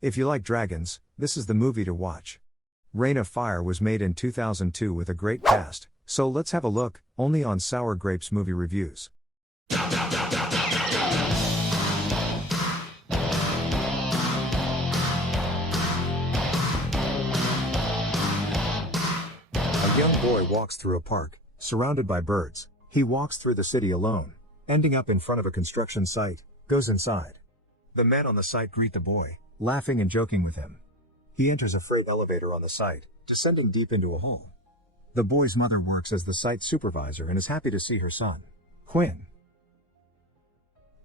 If you like dragons, this is the movie to watch. Reign of Fire was made in 2002 with a great cast, so let's have a look, only on Sour Grapes Movie Reviews. A young boy walks through a park, surrounded by birds. He walks through the city alone, ending up in front of a construction site, goes inside. The men on the site greet the boy, laughing and joking with him. He enters a freight elevator on the site, descending deep into a hole. The boy's mother works as the site supervisor and is happy to see her son, Quinn.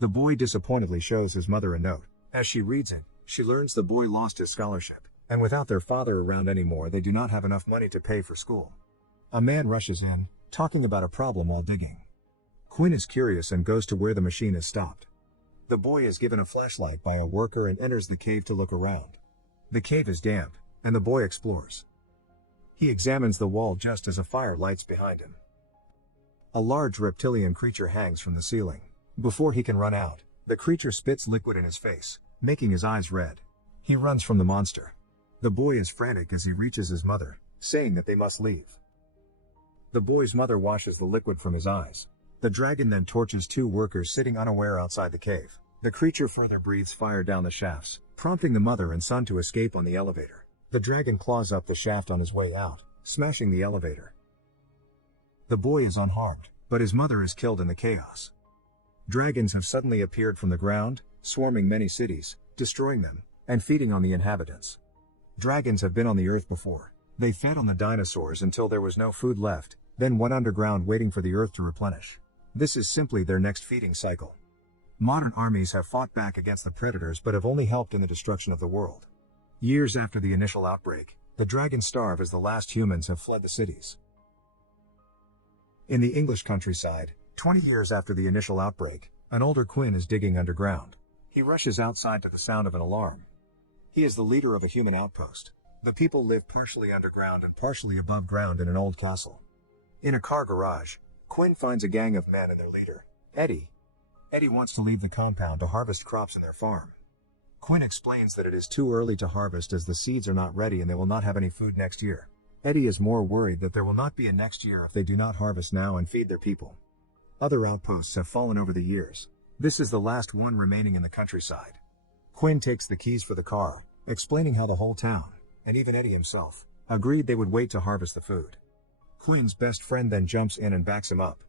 The boy disappointedly shows his mother a note. As she reads it, she learns the boy lost his scholarship, and without their father around anymore, they do not have enough money to pay for school. A man rushes in, talking about a problem while digging. Quinn is curious and goes to where the machine is stopped. The boy is given a flashlight by a worker and enters the cave to look around. The cave is damp, and the boy explores. He examines the wall just as a fire lights behind him. A large reptilian creature hangs from the ceiling. Before he can run out, the creature spits liquid in his face, making his eyes red. He runs from the monster. The boy is frantic as he reaches his mother, saying that they must leave. The boy's mother washes the liquid from his eyes. The dragon then torches two workers sitting unaware outside the cave. The creature further breathes fire down the shafts, prompting the mother and son to escape on the elevator. The dragon claws up the shaft on his way out, smashing the elevator. The boy is unharmed, but his mother is killed in the chaos. Dragons have suddenly appeared from the ground, swarming many cities, destroying them, and feeding on the inhabitants. Dragons have been on the earth before. They fed on the dinosaurs until there was no food left, then went underground waiting for the earth to replenish. This is simply their next feeding cycle. Modern armies have fought back against the predators but have only helped in the destruction of the world. Years after the initial outbreak, the dragons starve as the last humans have fled the cities. In the English countryside, 20 years after the initial outbreak, an older Quinn is digging underground. He rushes outside to the sound of an alarm. He is the leader of a human outpost. The people live partially underground and partially above ground in an old castle. In a car garage, Quinn finds a gang of men and their leader, Eddie. Eddie wants to leave the compound to harvest crops in their farm. Quinn explains that it is too early to harvest as the seeds are not ready and they will not have any food next year. Eddie is more worried that there will not be a next year if they do not harvest now and feed their people. Other outposts have fallen over the years. This is the last one remaining in the countryside. Quinn takes the keys for the car, explaining how the whole town, and even Eddie himself, agreed they would wait to harvest the food. Quinn's best friend then jumps in and backs him up.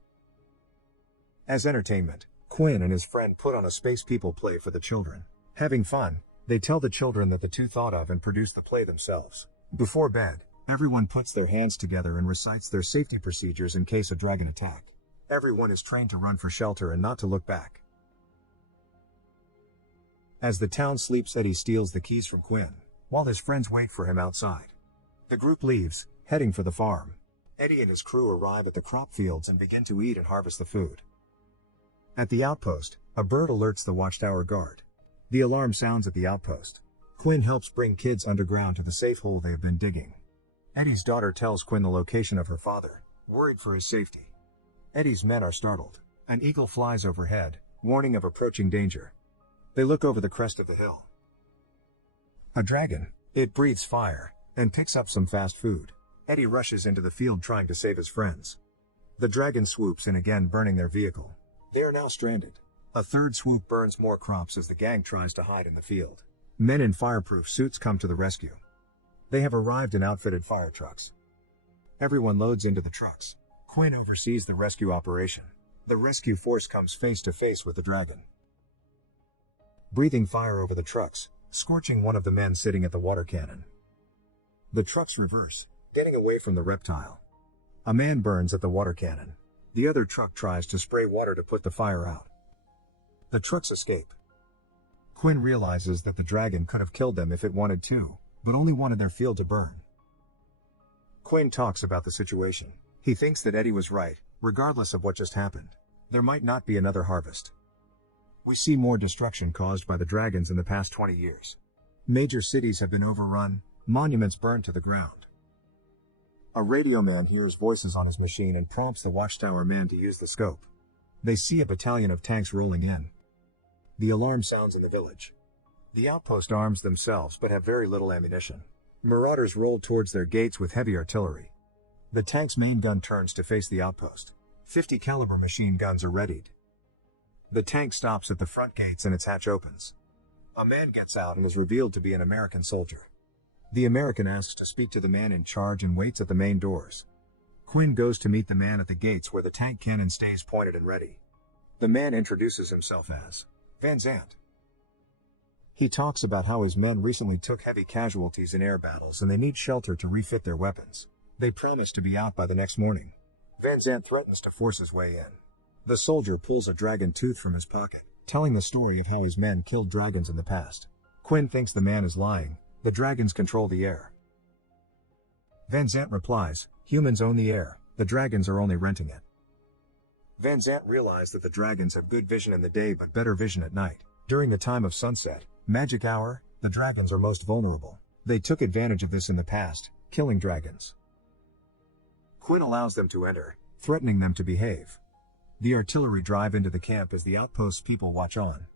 As entertainment, Quinn and his friend put on a space people play for the children. Having fun, they tell the children that the two thought of and produce the play themselves. Before bed, everyone puts their hands together and recites their safety procedures in case a dragon attack. Everyone is trained to run for shelter and not to look back. As the town sleeps, Eddie steals the keys from Quinn, while his friends wait for him outside. The group leaves, heading for the farm. Eddie and his crew arrive at the crop fields and begin to eat and harvest the food. At the outpost, a bird alerts the watchtower guard. The alarm sounds at the outpost. Quinn helps bring kids underground to the safe hole they have been digging. Eddie's daughter tells Quinn the location of her father, worried for his safety. Eddie's men are startled. An eagle flies overhead, warning of approaching danger. They look over the crest of the hill. A dragon. It breathes fire, and picks up some fast food. Eddie rushes into the field trying to save his friends. The dragon swoops in again, burning their vehicle. They are now stranded. A third swoop burns more crops as the gang tries to hide in the field. Men in fireproof suits come to the rescue. They have arrived in outfitted fire trucks. Everyone loads into the trucks. Quinn oversees the rescue operation. The rescue force comes face to face with the dragon, breathing fire over the trucks, scorching one of the men sitting at the water cannon. The trucks reverse, getting away from the reptile. A man burns at the water cannon. The other truck tries to spray water to put the fire out. The trucks escape. Quinn realizes that the dragon could have killed them if it wanted to, but only wanted their field to burn. Quinn talks about the situation. He thinks that Eddie was right, regardless of what just happened. There might not be another harvest. We see more destruction caused by the dragons in the past 20 years. Major cities have been overrun, monuments burned to the ground. A radio man hears voices on his machine and prompts the watchtower man to use the scope. They see a battalion of tanks rolling in. The alarm sounds in the village. The outpost arms themselves but have very little ammunition. Marauders roll towards their gates with heavy artillery. The tank's main gun turns to face the outpost. 50 caliber machine guns are readied. The tank stops at the front gates and its hatch opens. A man gets out and is revealed to be an American soldier. The American asks to speak to the man in charge and waits at the main doors. Quinn goes to meet the man at the gates where the tank cannon stays pointed and ready. The man introduces himself as Van Zant. He talks about how his men recently took heavy casualties in air battles and they need shelter to refit their weapons. They promise to be out by the next morning. Van Zant threatens to force his way in. The soldier pulls a dragon tooth from his pocket, telling the story of how his men killed dragons in the past. Quinn thinks the man is lying. The dragons control the air. Van Zant replies, humans own the air, the dragons are only renting it. Van Zant realized that the dragons have good vision in the day but better vision at night. During the time of sunset, magic hour, the dragons are most vulnerable. They took advantage of this in the past, killing dragons. Quinn allows them to enter, threatening them to behave. The artillery drive into the camp as the outpost people watch on.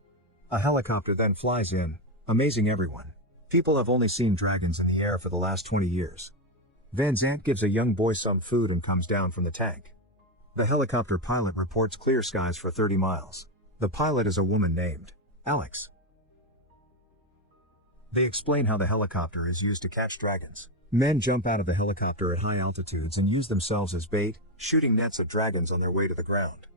A helicopter then flies in, amazing everyone. People have only seen dragons in the air for the last 20 years. Van Zant gives a young boy some food and comes down from the tank. The helicopter pilot reports clear skies for 30 miles. The pilot is a woman named Alex. They explain how the helicopter is used to catch dragons. Men jump out of the helicopter at high altitudes and use themselves as bait, shooting nets at dragons on their way to the ground.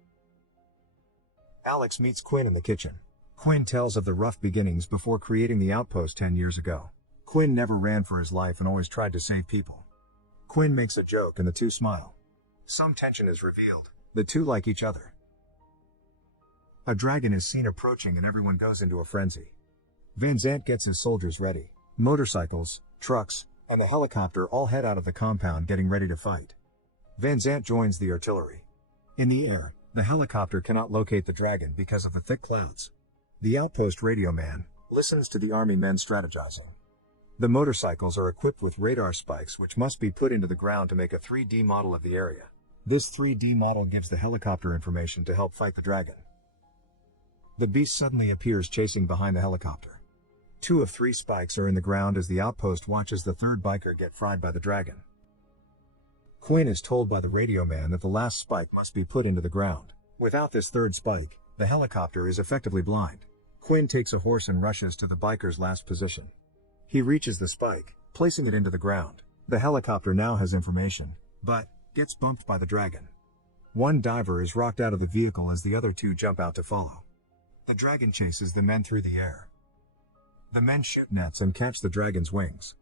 Alex meets Quinn in the kitchen. Quinn tells of the rough beginnings before creating the outpost 10 years ago. Quinn never ran for his life and always tried to save people. Quinn makes a joke and the two smile. Some tension is revealed. The two like each other. A dragon is seen approaching and everyone goes into a frenzy. Van Zant gets his soldiers ready. Motorcycles, trucks, and the helicopter all head out of the compound getting ready to fight. Van Zant joins the artillery. In the air, the helicopter cannot locate the dragon because of the thick clouds. The outpost radio man listens to the army men strategizing. The motorcycles are equipped with radar spikes which must be put into the ground to make a 3D model of the area. This 3D model gives the helicopter information to help fight the dragon. The beast suddenly appears chasing behind the helicopter. 2 of 3 spikes are in the ground as the outpost watches the third biker get fried by the dragon. Quinn is told by the radio man that the last spike must be put into the ground. Without this third spike, the helicopter is effectively blind. Quinn takes a horse and rushes to the biker's last position. He reaches the spike, placing it into the ground. The helicopter now has information, but gets bumped by the dragon. One diver is rocked out of the vehicle as the other 2 jump out to follow. The dragon chases the men through the air. The men shoot nets and catch the dragon's wings.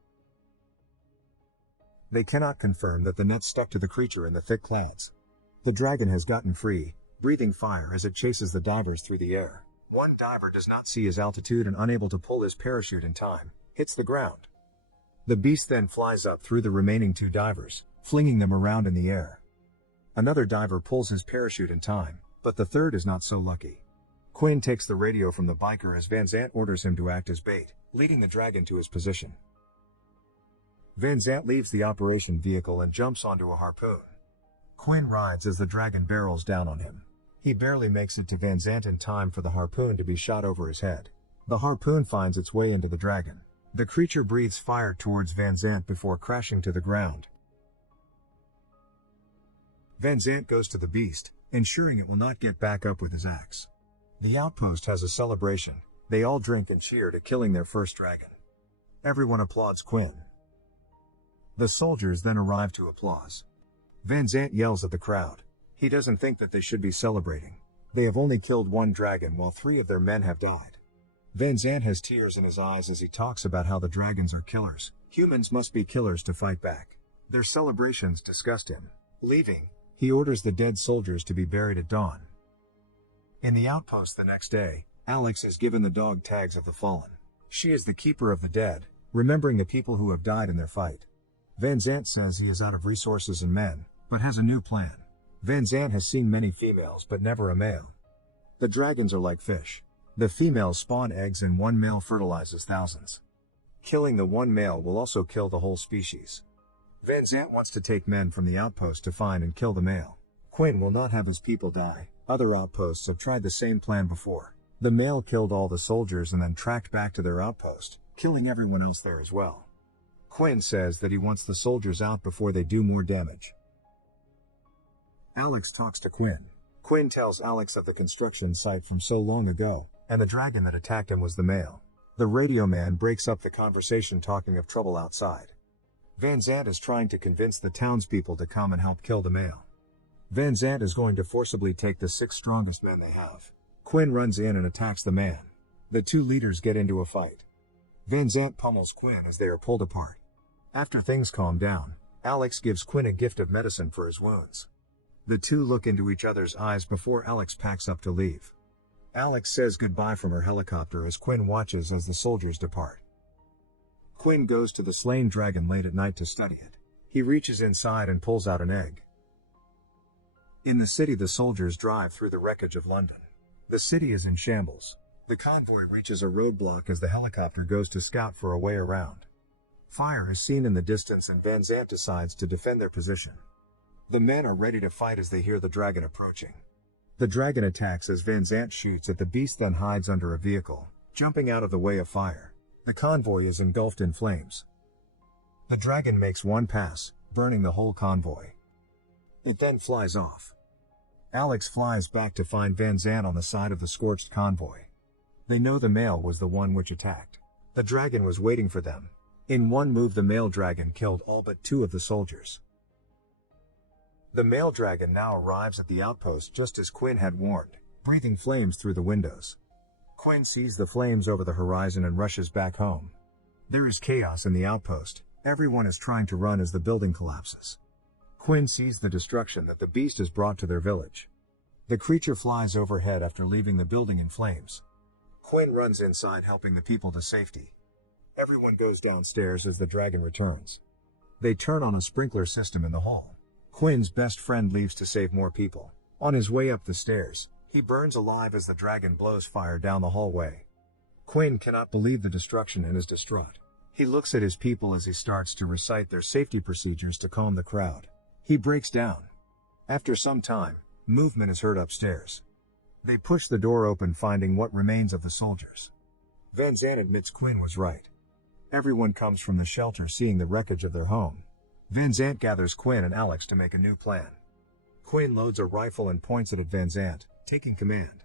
They cannot confirm that the net stuck to the creature in the thick clouds. The dragon has gotten free, breathing fire as it chases the divers through the air. One diver does not see his altitude and unable to pull his parachute in time, hits the ground. The beast then flies up through the remaining 2 divers, flinging them around in the air. Another diver pulls his parachute in time, but the third is not so lucky. Quinn takes the radio from the biker as Van Zant orders him to act as bait, leading the dragon to his position. Van Zant leaves the operation vehicle and jumps onto a harpoon. Quinn rides as the dragon barrels down on him. He barely makes it to Van Zant in time for the harpoon to be shot over his head. The harpoon finds its way into the dragon. The creature breathes fire towards Van Zant before crashing to the ground. Van Zant goes to the beast, ensuring it will not get back up with his axe. The outpost has a celebration. They all drink and cheer to killing their first dragon. Everyone applauds Quinn. The soldiers then arrive to applause. Van Zant yells at the crowd. He doesn't think that they should be celebrating. They have only killed 1 dragon while 3 of their men have died. Van Zant has tears in his eyes as he talks about how the dragons are killers. Humans must be killers to fight back. Their celebrations disgust him. Leaving, he orders the dead soldiers to be buried at dawn. In the outpost the next day, Alex is given the dog tags of the fallen. She is the keeper of the dead, remembering the people who have died in their fight. Van Zant says he is out of resources and men, but has a new plan. Van Zant has seen many females but never a male. The dragons are like fish. The females spawn eggs and one male fertilizes thousands. Killing the one male will also kill the whole species. Van Zant wants to take men from the outpost to find and kill the male. Quinn will not have his people die. Other outposts have tried the same plan before. The male killed all the soldiers and then tracked back to their outpost, killing everyone else there as well. Quinn says that he wants the soldiers out before they do more damage. Alex talks to Quinn. Quinn tells Alex of the construction site from so long ago, and the dragon that attacked him was the male. The radio man breaks up the conversation talking of trouble outside. Van Zandt is trying to convince the townspeople to come and help kill the male. Van Zandt is going to forcibly take the 6 strongest men they have. Quinn runs in and attacks the man. The 2 leaders get into a fight. Van Zandt pummels Quinn as they are pulled apart. After things calm down, Alex gives Quinn a gift of medicine for his wounds. The 2 look into each other's eyes before Alex packs up to leave. Alex says goodbye from her helicopter as Quinn watches as the soldiers depart. Quinn goes to the slain dragon late at night to study it. He reaches inside and pulls out an egg. In the city, the soldiers drive through the wreckage of London. The city is in shambles. The convoy reaches a roadblock as the helicopter goes to scout for a way around. Fire is seen in the distance and Van Zandt decides to defend their position. The men are ready to fight as they hear the dragon approaching. The dragon attacks as Van Zandt shoots at the beast, then hides under a vehicle, jumping out of the way of fire. The convoy is engulfed in flames. The dragon makes one pass, burning the whole convoy. It then flies off. Alex flies back to find Van Zandt on the side of the scorched convoy. They know the male was the one which attacked. The dragon was waiting for them. In one move, the male dragon killed all but 2 of the soldiers. The male dragon now arrives at the outpost just as Quinn had warned, breathing flames through the windows. Quinn sees the flames over the horizon and rushes back home. There is chaos in the outpost. Everyone is trying to run as the building collapses. Quinn sees the destruction that the beast has brought to their village. The creature flies overhead after leaving the building in flames. Quinn runs inside helping the people to safety. Everyone goes downstairs as the dragon returns. They turn on a sprinkler system in the hall. Quinn's best friend leaves to save more people. On his way up the stairs, he burns alive as the dragon blows fire down the hallway. Quinn cannot believe the destruction and is distraught. He looks at his people as he starts to recite their safety procedures to calm the crowd. He breaks down. After some time, movement is heard upstairs. They push the door open, finding what remains of the soldiers. Van Zandt admits Quinn was right. Everyone comes from the shelter seeing the wreckage of their home. Van Zandt gathers Quinn and Alex to make a new plan. Quinn loads a rifle and points it at Van Zandt, taking command.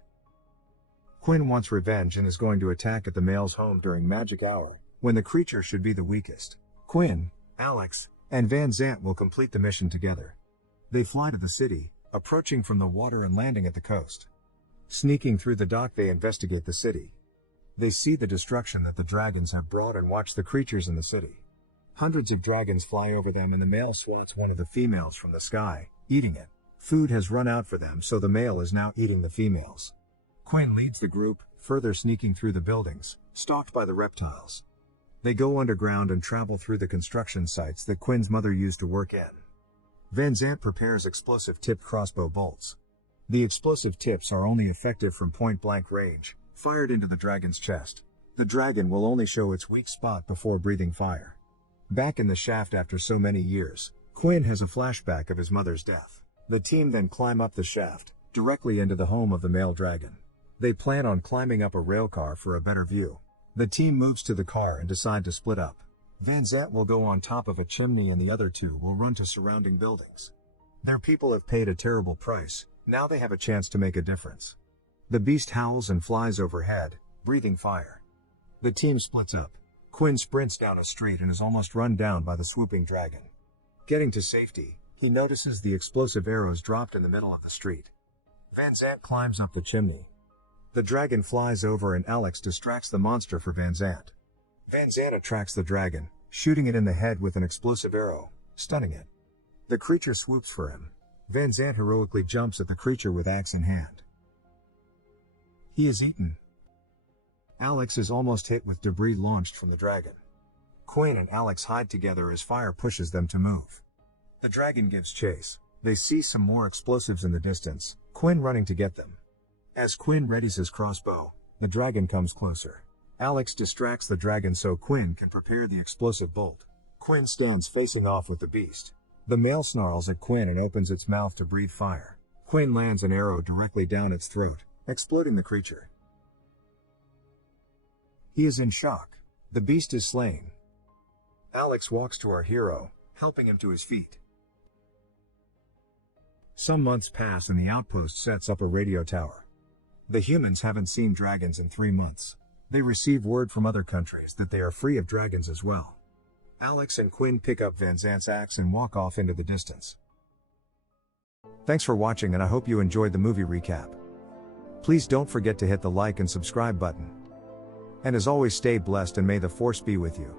Quinn wants revenge and is going to attack at the male's home during magic hour, when the creature should be the weakest. Quinn, Alex, and Van Zandt will complete the mission together. They fly to the city, approaching from the water and landing at the coast. Sneaking through the dock, they investigate the city. They see the destruction that the dragons have brought and watch the creatures in the city. Hundreds of dragons fly over them and the male swats one of the females from the sky, eating it. Food has run out for them, so the male is now eating the females. Quinn leads the group, further sneaking through the buildings, stalked by the reptiles. They go underground and travel through the construction sites that Quinn's mother used to work in. Van Zandt prepares explosive tipped crossbow bolts. The explosive tips are only effective from point-blank range, fired into the dragon's chest. The dragon will only show its weak spot before breathing fire. Back in the shaft after so many years, Quinn has a flashback of his mother's death. The team then climb up the shaft, directly into the home of the male dragon. They plan on climbing up a railcar for a better view. The team moves to the car and decide to split up. Van Zandt will go on top of a chimney and the other 2 will run to surrounding buildings. Their people have paid a terrible price, now they have a chance to make a difference. The beast howls and flies overhead, breathing fire. The team splits up. Quinn sprints down a street and is almost run down by the swooping dragon. Getting to safety, he notices the explosive arrows dropped in the middle of the street. Van Zandt climbs up the chimney. The dragon flies over and Alex distracts the monster for Van Zandt. Van Zandt attracts the dragon, shooting it in the head with an explosive arrow, stunning it. The creature swoops for him. Van Zandt heroically jumps at the creature with axe in hand. He is eaten. Alex is almost hit with debris launched from the dragon. Quinn and Alex hide together as fire pushes them to move. The dragon gives chase. They see some more explosives in the distance, Quinn running to get them. As Quinn readies his crossbow, the dragon comes closer. Alex distracts the dragon so Quinn can prepare the explosive bolt. Quinn stands facing off with the beast. The male snarls at Quinn and opens its mouth to breathe fire. Quinn lands an arrow directly down its throat, exploding the creature. He is in shock. The beast is slain. Alex walks to our hero, helping him to his feet. Some months pass and the outpost sets up a radio tower. The humans haven't seen dragons in 3 months. They receive word from other countries that they are free of dragons as well. Alex and Quinn pick up Van Zant's axe and walk off into the distance. Thanks for watching, and I hope you enjoyed the movie recap. Please don't forget to hit the like and subscribe button. And as always, stay blessed and may the Force be with you.